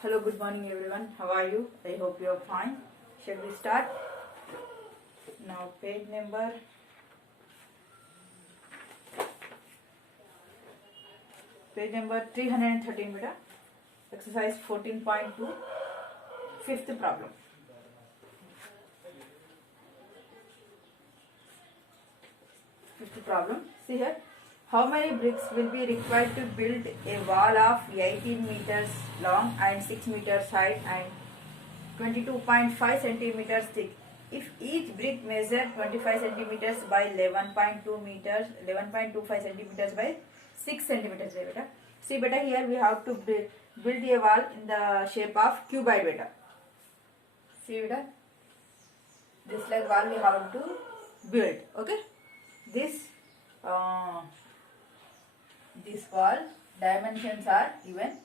Hello, good morning everyone. How are you? I hope you are fine. Shall we start? Now page number 313 beta. Exercise 14.2. Fifth problem. Fifth problem. See here. How many bricks will be required to build a wall of 18 meters long and 6 meters height and 22.5 centimeters thick? If each brick measures 25 centimeters by 11.25 centimeters by 6 centimeters, beta. See beta, here we have to build a wall in the shape of cuboid, beta. See beta, this like wall we have to build. Okay, this wall dimensions are given.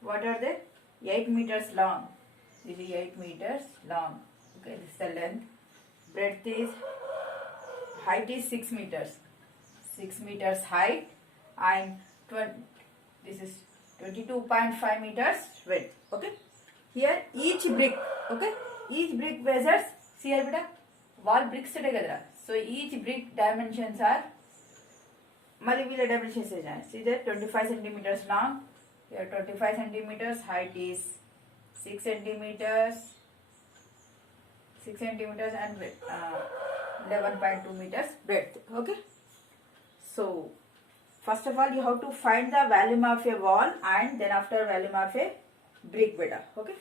What are they? 8 meters long. This is 8 meters long. Okay, this is the length. Breadth is, height is 6 meters. 6 meters height and this is 22.5 meters width. Okay. Here each brick. Okay. Each brick measures. See here, beta. Wall bricks together. So each brick dimensions are. Multiple dimensions. See there, 25 centimeters long. Here 25 centimeters. Height is 6 centimeters. 6 centimeters and 11.2 meters breadth. Okay. So first of all, you have to find the volume of a wall and then after volume of a brick, beta. Okay.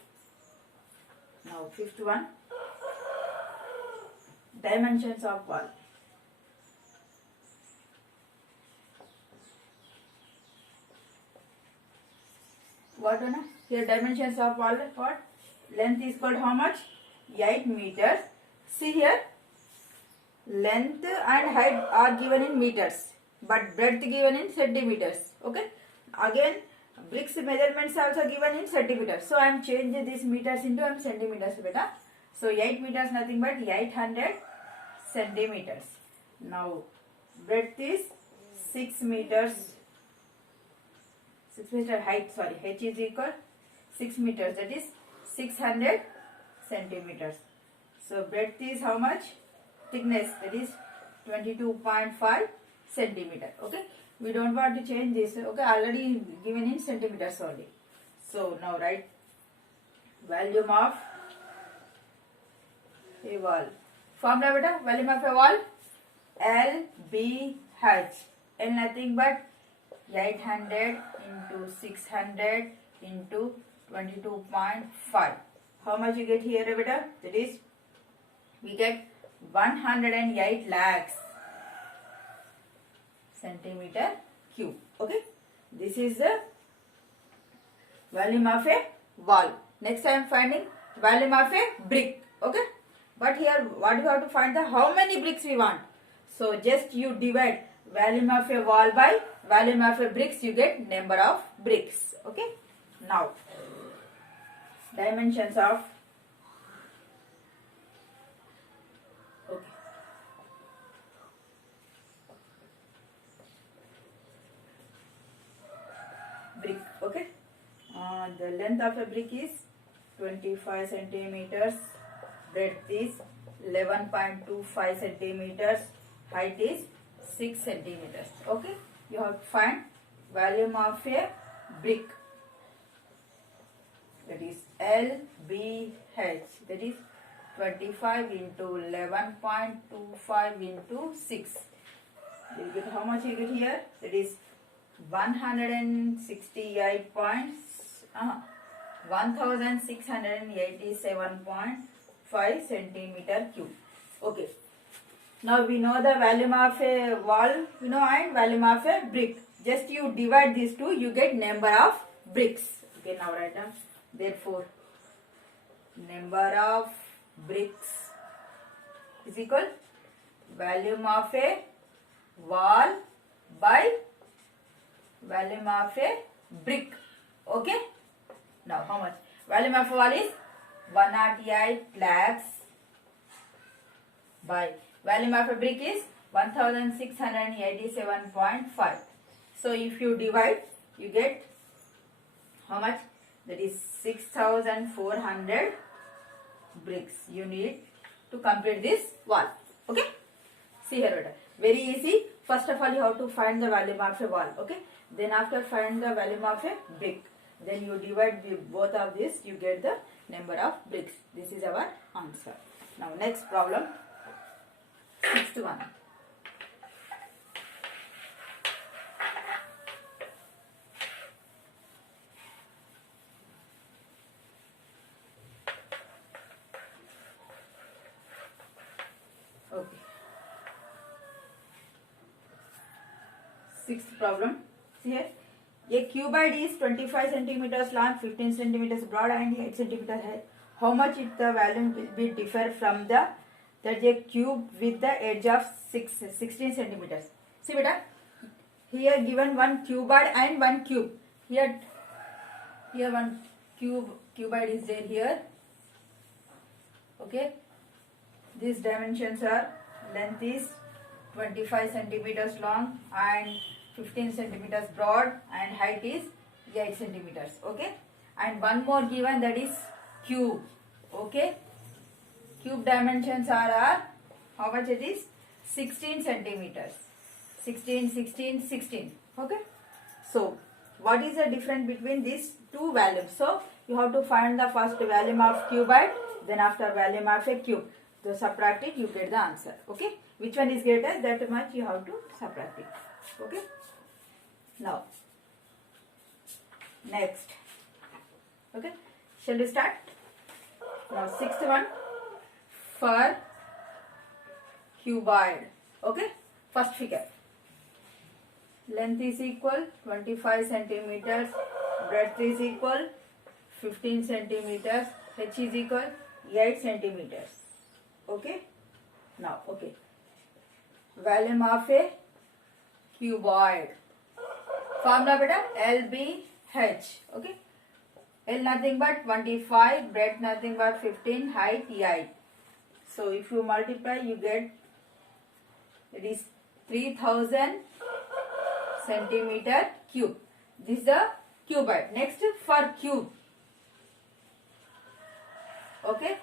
Now fifth one, dimensions of wall. What one? Here dimensions of wall. What? Length is called how much? 8 meters. See here, length and height are given in meters, but breadth given in centimeters. Okay. Again, bricks measurements also given in centimeters. So I am changing these meters into centimeters, beta. So 8 meters nothing but 800 centimeters. Now breadth is 6 meters. 6 meter height. Sorry, h is equal 6 meters. That is 600 centimeters. So breadth is how much? Thickness, that is 22.5 centimeter. Okay, we don't want to change this. Okay, already given in centimeters only. So now write volume of a wall. Formula beta, volume of a wall LBH. L nothing but 800 into 600 into 22.5. How much you get here, beta? That is, we get 108 lakhs centimeter cube. Okay, this is the volume of a wall. Next I am finding volume of a brick. Okay, but here what you have to find, the how many bricks we want. So just you divide volume of a wall by volume of a bricks, you get number of bricks. Okay, now dimensions of brick. Okay, the length of a brick is 25 centimeters, breadth is 11.25 centimeters, height is 6 centimeters. Okay, you have to find volume of a brick, that is LBH, that is 25 into 11.25 into 6. You get how much you get here? That is 1687.5 centimeter cube. Okay. Now we know the volume of a wall, and volume of a brick. Just you divide these two, you get number of bricks. Okay, now write down. Therefore, number of bricks is equal volume of a wall by volume of a brick. Okay. Now how much? Volume of a wall is 108 lakhs by volume of a brick is 1687.5. So if you divide, you get how much? that is 6,400 bricks you need to complete this wall. Okay, see here beta, very easy. First of all you have to find the volume of a wall. Okay, then after find the volume of a brick, then you divide both of this, you get the number of bricks. This is our answer. Now next problem, sixth one. Okay. Sixth problem. See here. A cuboid is 25 centimeters long, 15 centimeters broad, and 8 centimeters high. How much the volume will be differ from that a cube with the edge of 16 centimeters? See beta, here given one cuboid and one cube. Here one cuboid is there here. Okay. These dimensions are, length is 25 centimeters long and 15 centimeters broad, and height is 8 centimeters. Okay, and one more given, that is cube. Okay, cube dimensions are how much it is? 16 centimeters. 16. Okay, so what is the difference between these two values? So you have to find the first volume of cuboid, then after volume of a cube. So subtract it, you get the answer. Okay, which one is greater, that much you have to subtract it. Okay, now next. Okay, shall we start? Now sixth one, for cuboid. Okay, first figure. Length is equal 25 centimeters, breadth is equal 15 centimeters, h is equal 8 centimeters. Okay, now okay, volume of a cuboid. Formula beta, LBH. Okay, L nothing but 25, breadth nothing but 15, height 8. So if you multiply, you get, it is 3000 centimeter cube. This is the cuboid. Next, for cube. Okay,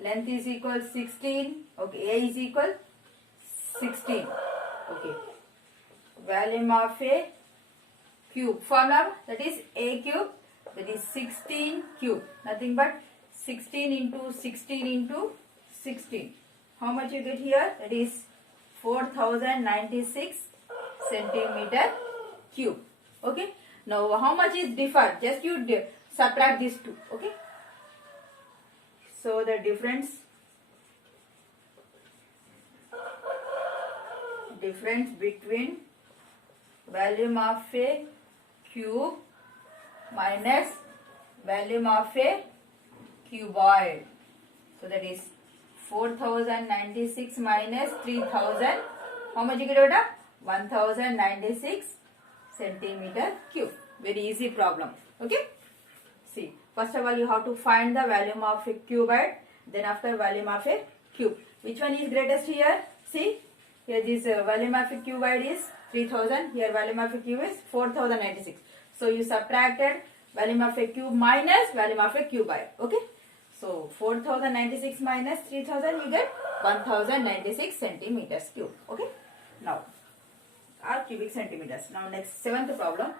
length is equal 16. Okay, A is equal 16. Okay, volume of a cube. Formula, that is A cube, that is 16 cube. Nothing but 16 into 16 into 16. How much you get here? That is 4096 centimeter cube. Okay, now how much is differ? Just you subtract these two. Okay, so the difference between volume of a cube minus volume of a cuboid. So that is 4096 minus 3000. How much you get over? 1096 centimeter cube. Very easy problem. Okay. See, first of all you have to find the volume of a cuboid, then after volume of a cube. Which one is greatest here? See, here this volume of a cuboid is 3000. Here volume of a cube is 4096. So you subtracted volume of a cube minus volume of a cuboid. Okay. So 4096 minus 3000, you get 1096 centimeters cube. Okay. Now, or cubic centimeters. Now next, seventh problem.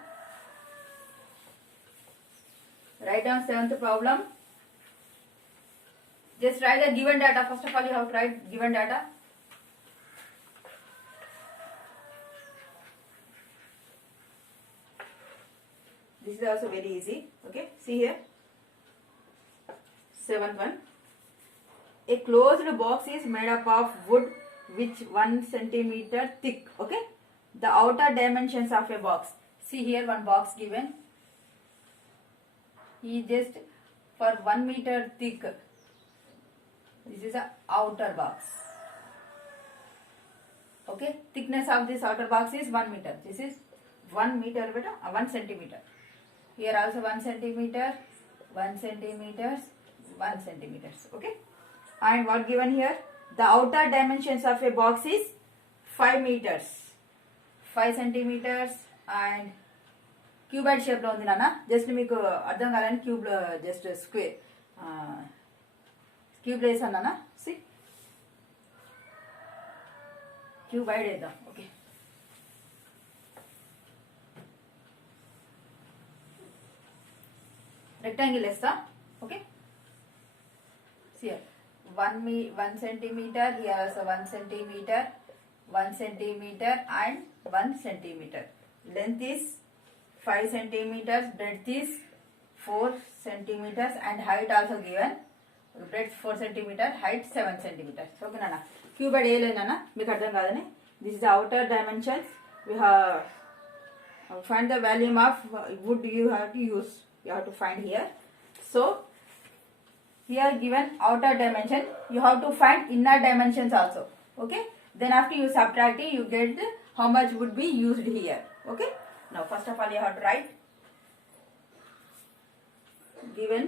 Write down seventh problem. Just write the given data. First of all, you have to write given data. This is also very easy. Okay, see here. Seventh one. A closed box is made up of wood which 1 centimeter thick. Okay, the outer dimensions of a box. See here, one box given. He just for 1 meter thick. This is a outer box. Okay, thickness of this outer box is 1 meter. This is 1 meter, 1 centimeter. Here also 1 centimeter, 1 centimeters, 1 centimeters. Okay, and what given here? The outer dimensions of a box is 5 meters, 5 centimeters, and cuboid shape లో ఉంది నాన్న. Just మీకు అర్థం కాలని cube just square cube వేసాను నాన్న. C cuboid వేద్దాం. Okay, rectangle వేస్తా. Okay, here 1 centimeter, here also 1 centimeter, 1 centimeter and 1 centimeter. Length is 5 centimeters, breadth is 4 centimeters and height also given. Breadth 4 centimeter, height 7 centimeters. Okay nana, cuboid A lane nana, meeku ardham kadani. This is the outer dimensions. We have find the volume of wood you have to use. You have to find here. So here given outer dimension, you have to find inner dimensions also. Okay, then after you subtract it, you get how much would be used here. Okay, now first of all you have to write given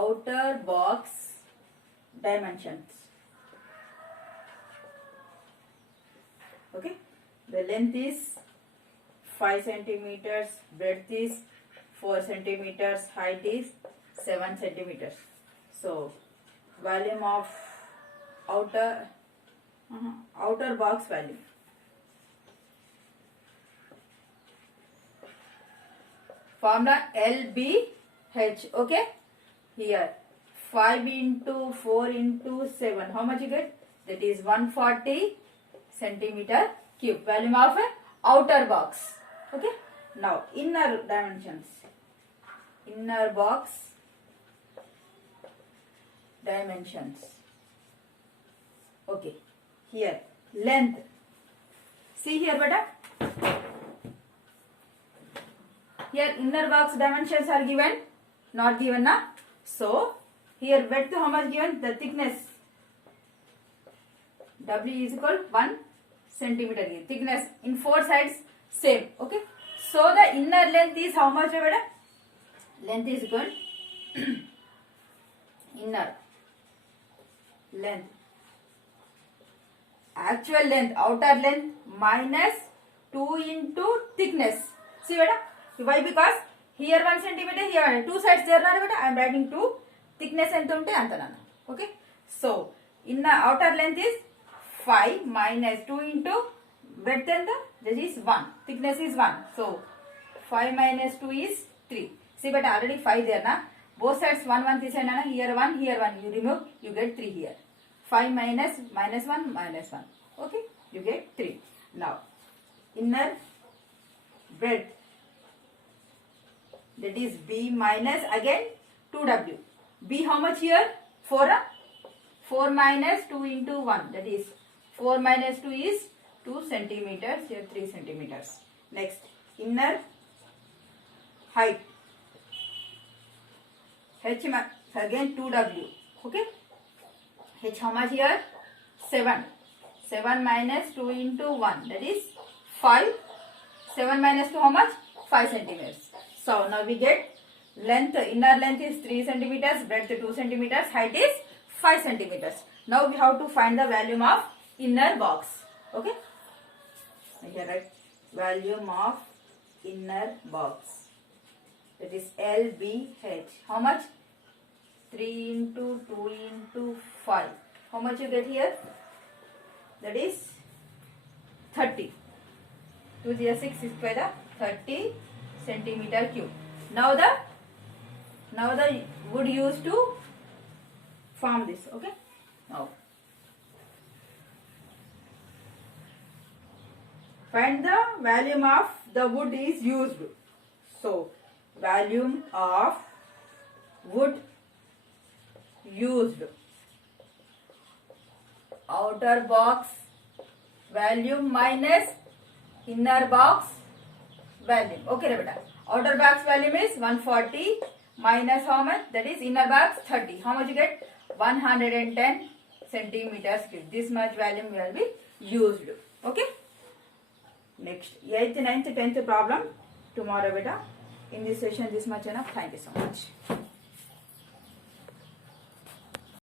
outer box dimensions. Okay, the length is 5 centimeters, breadth is 4 centimeters, height is 7 centimeters. So volume of outer box volume. Formula LBH. Okay, here 5 into 4 into 7. How much you get? That is 140 centimeter cube. Volume of outer box. Okay, now inner dimensions. Inner box dimensions. Okay, here length. See here beta, here inner box dimensions are given, not given na. So here width how much given? The thickness W is equal 1 centimeter. Thickness in 4 sides same. Okay, so the inner length is how much beta? Length is equal inner length, actual length, outer length minus 2 into thickness. See beta, why? Because here 1 centimeter, here 2 sides there are beta. I am writing 2. Thickness enta unte anta nana. Okay, so inner outer length is 5 minus 2 into width enta, that is 1. Thickness is 1. So 5 minus 2 is 3. See but already 5 there na. Both sides 1 1 this and here 1 here 1. You remove, you get 3 here. 5 minus 1 minus 1. Okay, you get 3. Now inner breadth, that is B minus again 2W. B how much here? 4. 4 minus 2 into 1. That is 4 minus 2 is 2 centimeters. Here 3 centimeters. Next inner height. H again 2W. Okay, H how much here? 7. 7 minus 2 into 1, that is 5. 7 minus 2 how much? 5 centimeters. So now we get length, inner length is 3 centimeters, breadth 2 centimeters, height is 5 centimeters. Now we have to find the volume of inner box. Okay, here write volume of inner box, that is LBH. How much? 3 into 2 into 5. How much you get here? That is 30. 2 0 6 is by the 30 centimeter cube. Now the wood used to form this. Okay, now find the volume of the wood is used. So volume of wood used, outer box volume minus inner box volume. Okay beta, outer box volume is 140 minus how much? That is inner box 30. How much you get? 110 centimeters cube. This much volume will be used. Okay, next 8th 9th 10th problem tomorrow beta. In this session this much enough. Thank you so much.